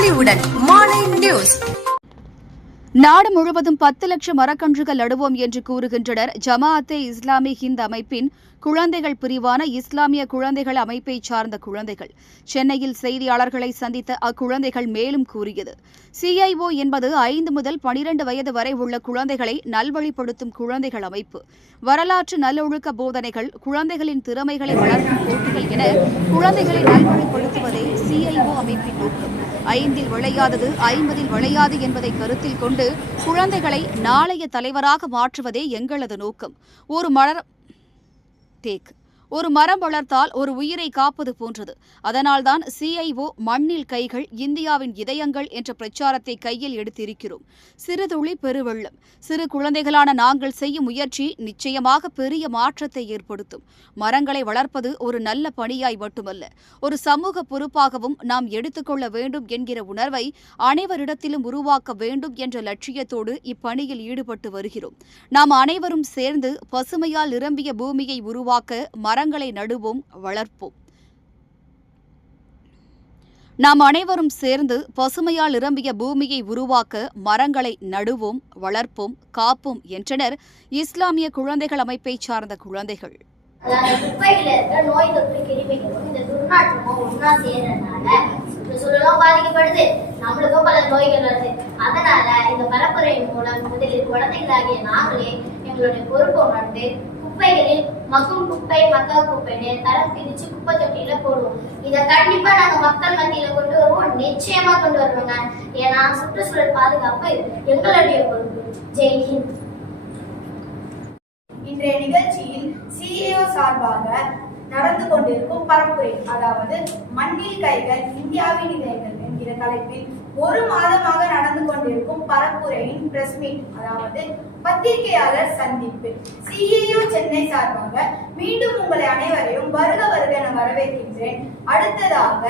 பொலிவுடன் morning news. நாடு முழுவதும் பத்து லட்சம் மரக்கன்றுகள் நடுவோம் என்று கூறுகின்றனர். ஜமாஅத்தே இஸ்லாமி ஹிந்த் அமைப்பின் குழந்தைகள் பிரிவான இஸ்லாமிய குழந்தைகள் அமைப்பை சார்ந்த குழந்தைகள். சென்னையில் செய்தியாளர்களை சந்தித்த அக்குழந்தைகள் மேலும் கூறியது. சிஐஓ என்பது ஐந்து முதல் பனிரண்டு வயது வரை உள்ள குழந்தைகளை நல்வழிப்படுத்தும் குழந்தைகள் அமைப்பு. வரலாற்று நல்லொழுக்க போதனைகள் குழந்தைகளின் திறமைகளை வளர்க்கும் போட்டிகள் என குழந்தைகளை நல்வழிப்படுத்துவதே சிஐஓ அமைப்பின் நோக்கம். ஐந்தில் விளையாதது ஐம்பதில் விளையாது என்பதை கருத்தில் கொண்டு குழந்தைகளை நாளைய தலைவராக மாற்றுவதே எங்களது நோக்கம். ஒரு மலர் தேக்கு ஒரு மரம் வளர்த்தால் ஒரு உயிரை காப்பது போன்றது. அதனால்தான் சிஐஓ மண்ணில் கைகள் இந்தியாவின் இதயங்கள் என்ற பிரச்சாரத்தை கையில் எடுத்திருக்கிறோம். சிறு துளி பெருவெள்ளம். சிறு குழந்தைகளான நாங்கள் செய்யும் முயற்சி நிச்சயமாக பெரிய மாற்றத்தை ஏற்படுத்தும். மரங்களை வளர்ப்பது ஒரு நல்ல பணியாய் மட்டுமல்ல ஒரு சமூக பொறுப்பாகவும் நாம் எடுத்துக்கொள்ள வேண்டும் என்கிற உணர்வை அனைவரிடத்திலும் உருவாக்க வேண்டும் என்ற லட்சியத்தோடு இப்பணியில் ஈடுபட்டு வருகிறோம். நாம் அனைவரும் சேர்ந்து பசுமையால் நிரம்பிய பூமியை உருவாக்க மரங்களை நடுவோம் வளர்ப்போம். நாம் அனைவரும் சேர்ந்து பசுமையால் நிரம்பிய பூமியை உருவாக்க மரங்களை நடுவோம் வளர்ப்போம் காப்போம் என்றனர் இஸ்லாமிய குழந்தைகள் அமைப்பை சார்ந்த குழந்தைகள். சுற்றுச்சூழலும் பாதிக்கப்படுது. நம்மளுக்கும் பல நோய்கள் வருது. அதனால இந்த பரப்புரை மூலம் முதலில் குழந்தைகளாகிய நாங்களே எங்களுடைய பொறுப்பை உணர்ந்து குப்பைகளில் மக்கும் குப்பை மக்கா குப்பைன்னு தரம் பிரிச்சு குப்பை தொட்டியில போடுவோம். இதை கண்டிப்பா நாங்க மக்கள் மத்தியில கொண்டு வருவோம். நிச்சயமா கொண்டு வருவோங்க ஏன்னா சுற்றுச்சூழல் பாதுகாப்பு எங்களுடைய பொறுப்பு. ஜெய் ஹிந்த். இன்றைய நிகழ்ச்சியில் சிஏஓ சார்பாக நடந்து கொண்டிருக்கும் பரப்புரை அதாவது மண்ணில் கைகள் இந்தியாவின் இதயங்கள் என்கிற தலைப்பில் ஒரு மாதமாக நடந்து கொண்டிருக்கும் பரப்புரையின் பிரஸ் மீட் அதாவது பத்திரிகையாளர் சந்திப்பு. சிஏஓ சென்னை சார்பாக மீண்டும் உங்களை அனைவரையும் வருக வருக என வரவேற்கின்றேன். அடுத்ததாக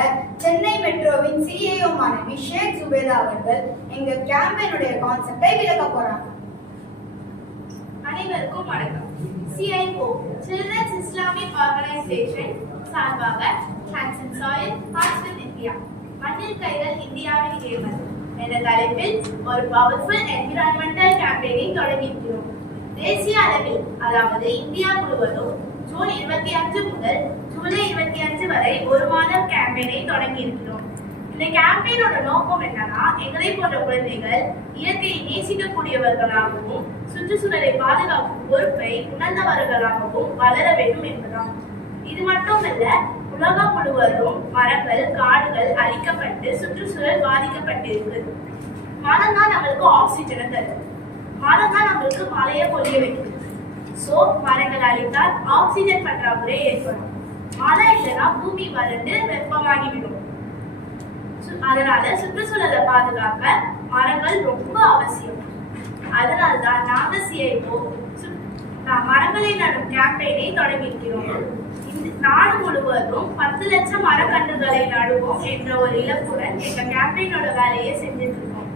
சென்னை மெட்ரோவின் சிஏஓ மாணவி ஷேக் சுபேதா அவர்கள் எங்க கேம்பெயினுடைய கான்செப்டை விளக்க போறாங்க. அனைவருக்கும் வணக்கம். சிஐஓ சில்ட்ரன்ஸ் இஸ்லாமிக் ஆர்கனைசேஷன் சார்பாக hands and soil hearts with India மண்ணில் கைகள் இந்தியாவின் இதயங்கள் என்ற தலைப்பில் ஒரு பவர்ஃபுல் என்விரான்மெண்டல் கேம்பெயினை தொடங்கியிருக்கிறோம். தேசிய அளவில் அதாவது இந்தியா முழுவதும் ஜூன் இருபத்தி அஞ்சு முதல் ஜூலை இருபத்தி அஞ்சு வரை ஒரு மாதம் கேம்பெயினை தொடங்கியிருக்கிறோம். இந்த கேம்பெயினோட நோக்கம் என்னன்னா எங்களை போன்ற குழந்தைகள் இயற்கையை நேசிக்கக்கூடியவர்களாகவும் சுற்றுச்சூழலை பாதுகாக்கும் பொறுப்பை உணர்ந்தவர்களாகவும் வளர வேண்டும் என்பதாம் இது மட்டுமல்ல உலகம் முழுவதும் மரங்கள் காடுகள் அழிக்கப்பட்டு சுற்றுச்சூழல் பாதிக்கப்பட்டிருக்கு. மரம் தான் நம்மளுக்கு ஆக்சிஜனை தருது. மரம் தான் நம்மளுக்கு மழையை பொழிய வைக்குது சோ மரங்கள் அழித்தால் ஆக்சிஜன் பற்றாக்குறை ஏற்படும். மழை இல்லைன்னா பூமி வறண்டு வெப்பமாகிவிடும். சு- அதனால சுற்றுச்சூழலை பாதுகாக்க மரங்கள் ரொம்ப அவசியம். அதனால்தான் நாங்க சிஐஓ மரங்களை நடும் கேம்பெயினை தொடங்கியிருக்கிறோம். இந்த நாடு முழுவதும் பத்து லட்சம் மரக்கன்றுகளை நடுவோம் என்ற ஒரு இலக்குடன் எங்க கேம்பெயினோட வேலையை செஞ்சுட்டு இருக்கோம்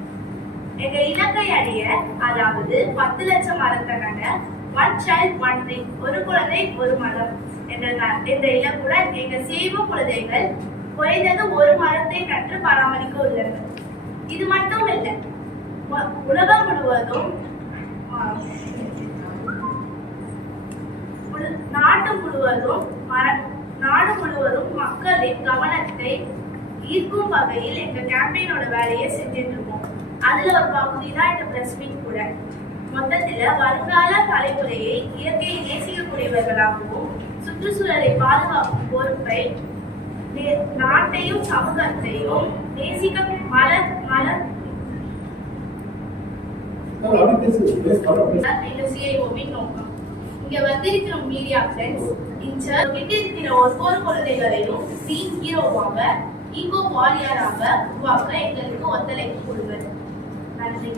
எங்க இலக்கை அடைய அதாவது பத்து லட்சம் மரத்தை நட ஒன் சைல்ட் ஒன் ட்ரீ ஒரு குழந்தை ஒரு மரம் என்ற ந- என்ற இலக்குடன் எங்க சேவ குழந்தைகள் குறைந்தது ஒரு மரத்தை நட்டு பராமரிக்க உள்ளனர். இது மட்டும் இல்லை உலகம் முழுவதும் நாடு முழுவதும் நாடு முழுவதும் மக்களின் கவனத்தை ஈர்க்கும் வகையில் எங்க கேம்பெயினோட வேலையை செஞ்சுட்டு இருக்கோம் அதுல ஒரு பகுதி தான் இந்த பிரஸ் மீட் கூட. மொத்தத்துல வருங்கால தலைமுறையை இயற்கையை நேசிக்கக்கூடியவர்களாகவும் சுற்றுச்சூழலை பாதுகாக்கும் பொறுப்பை நாட்டையும் சமூகத்தையும் நேசிக்க மலர் மலர் எங்க சிஐஓவின் நோக்கம். இங்க வந்திருக்கிற மீடியா ஃப்ரெண்ட்ஸ் இந்த விட்டிருக்கிற ஒவ்வொரு குழந்தைகளையும் டீம் ஹீரோவாக ஈகோ வாரியராக உருவாக்க எங்களுக்கு ஒத்துழைப்பு கொடுங்கள் நன்றி.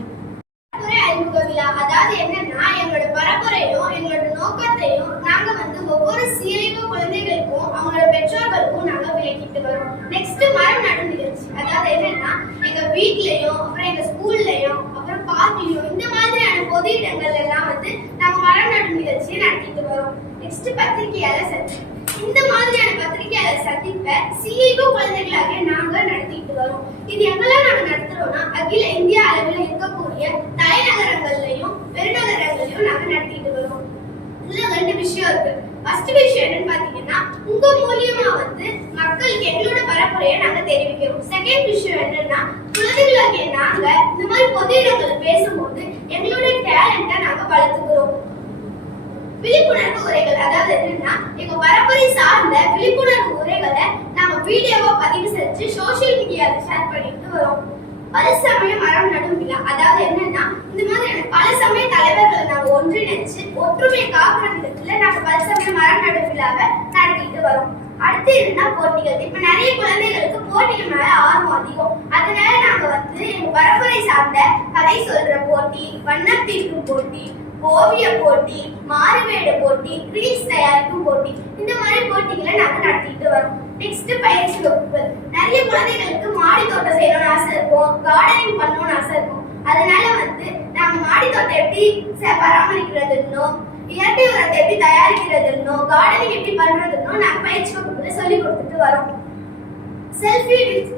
அறிமுக விழா அதாவது என்னன்னா எங்களோட பரப்புரையும் எங்களோட நோக்கத்தையும் நாங்க வந்து ஒவ்வொரு சீரழிவு குழந்தைகளுக்கும் அவங்களோட பெற்றோர்களுக்கும் நாங்க விளக்கிட்டு வரோம். நெக்ஸ்ட் மரம் நடும் நிகழ்ச்சி. அதாவது என்னன்னா எங்க வீட்லயும் அப்புறம் எங்க ஸ்கூல்லயும் அப்புறம் இந்த மாதிரியான பொது இடங்கள் எல்லாம் வந்து நாங்க மரம் நடும் நிகழ்ச்சியை நடத்திட்டு வரோம். நெக்ஸ்ட் பத்திரிகையாளர் சந்திப்பு. இந்த மாதிரியான பத்திரிகையாளர் சந்திப்பை சிஐஓ குழந்தைகளாக நாங்க நடத்திட்டு வரோம். இது எங்கெல்லாம் நாங்க நடத்துறோம்னா அகில இந்திய அளவில் இருக்கக்கூடிய தலைநகரங்கள்லயும் பெருநகரங்கள்லயும் நாங்க நடத்திட்டு வரோம். இதுல ரெண்டு விஷயம் இருக்கு. ஃபர்ஸ்ட் விஷயம் என்னன்னு பாத்தீங்கன்னா உங்க மூலியமா வந்து மக்களுக்கு எங்களோட பரப்புரையை நாங்க தெரிவிக்கிறோம். செகண்ட் விஷயம் என்னன்னா குழந்தைகளாகிய நாங்க இந்த மாதிரி பொது இடங்கள் பேசும்போது எங்களோட டேலண்ட்டை நாங்க வளர்த்துக்கிறோம். விழிப்புணர்வு உரைகள் அதாவது என்னன்னா எங்க பரப்புரை சார்ந்த விழிப்புணர்வு உரைகளை நாங்க வீடியோவா பதிவு செஞ்சு சோசியல் மீடியால ஷேர் பண்ணிட்டு வரோம். பல சமய மரம் நடும் விழா அதாவது என்னன்னா இந்த மாதிரி பல சமய தலைவர்களை நாங்க ஒன்றிணைச்சு ஒற்றுமையை காக்குற விதத்துல நாங்க பல சமய மரம் நடும் விழாவை நடத்திட்டு வரோம். அடுத்து இருந்தா போட்டிகள். இப்ப நிறைய குழந்தைகளுக்கு போட்டிகள் மேல ஆர்வம் அதிகம். அதனால நாங்க வந்து எங்க பரப்புரை சார்ந்த கதை சொல்ற போட்டி வண்ணம் தீட்டும் போட்டி ஓவிய போட்டி மாறுவேட போட்டி ரீல்ஸ் தயாரிக்கும் போட்டி இந்த மாதிரி போட்டிகளை நாங்க நடத்திட்டு வரோம். நெக்ஸ்ட் பயிற்சி வகுப்பு. நிறைய குழந்தைகளுக்கு மாடி தோட்டம் செய்யணும்னு ஆசை இருக்கும். கார்டனிங் பண்ணணும்னு ஆசை இருக்கும். அதனால வந்து நாங்க மாடி தோட்டம் எப்படி ச- பராமரிக்கிறதுன்னோ இயற்கை உரத்தை எப்படி தயாரிக்கிறதுன்னோ கார்டனிங் நாங்க பயிற்சி வகுப்புல சொல்லி கொடுத்துட்டு வரோம். செல்ஃபி வித்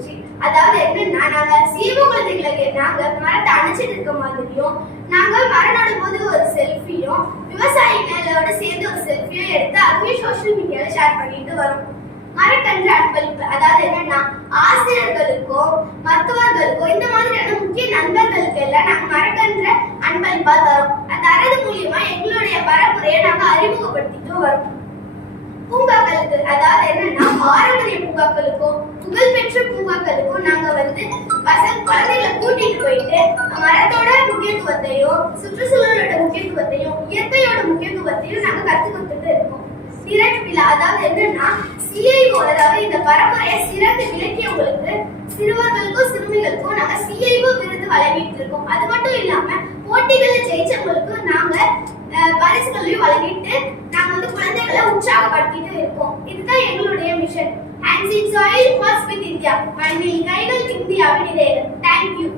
அதாவது என்னன்னா நாங்க சீவ குழந்தைகளுக்கு நாங்க மரத்தை அணைச்சிட்டு இருக்க மாதிரியும் நாங்க மரம் நடும் போது ஒரு செல்ஃபியும் விவசாயிகளோட சேர்ந்து ஒரு செல்ஃபியும் எடுத்து அதுவே சோஷியல் மீடியால ஷேர் பண்ணிட்டு வரோம். மரக்கன்று அன்பளிப்பு. அதாவது என்னன்னா ஆசிரியர்களுக்கோ மருத்துவர்களுக்கோ இந்த மாதிரியான முக்கிய நண்பர்களுக்கு எல்லாம் நாங்க மரக்கன்ற அன்பளிப்பா தரோம். தரது மூலியமா எங்களுடைய பரப்புரையை நாங்க அறிமுகப்படுத்திட்டு வரோம். பூங்காக்களுக்கு அதாவது என்னன்னா பாரம்பரிய பூங்காக்களுக்கும் புகழ்பெற்ற பூங்காக்களுக்கும் நாங்க வந்து பசங்க குழந்தைகளை கூட்டிட்டு போயிட்டு மரத்தோட முக்கியத்துவத்தையும் சுற்றுச்சூழலோட முக்கியத்துவத்தையும் இயற்கையோட முக்கியத்துவத்தையும் நாங்க கத்து கொடுத்துட்டு இருக்கோம். சிறப்பு விழா அதாவது என்னன்னா சிஐஓ அதாவது இந்த பரம்பரையை சிறந்து விளக்கியவங்களுக்கு சிறுவர்களுக்கும் சிறுமிகளுக்கும் நாங்க சிஐஓ விருது வழங்கிட்டு இருக்கோம். அது மட்டும் இல்லாம போட்டிகள்ல ஜெயிச்சவங்களுக்கும் நாங்க பரிசுகளையும் வழங்கிட்டு குழந்தைகளை உற்சாகப்படுத்திட்டு இருக்கோம். இதுதான் எங்களுடைய mission hands in soil first with India மண்ணில் கைகள் இந்தியாவின் இதயம் தேங்க்யூ